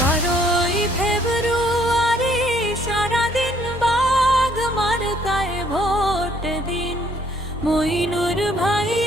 বারোই ফেব্রুয়ারি সারাদিন বাঘ মারতায় ভোট দিন মইনুর ভাই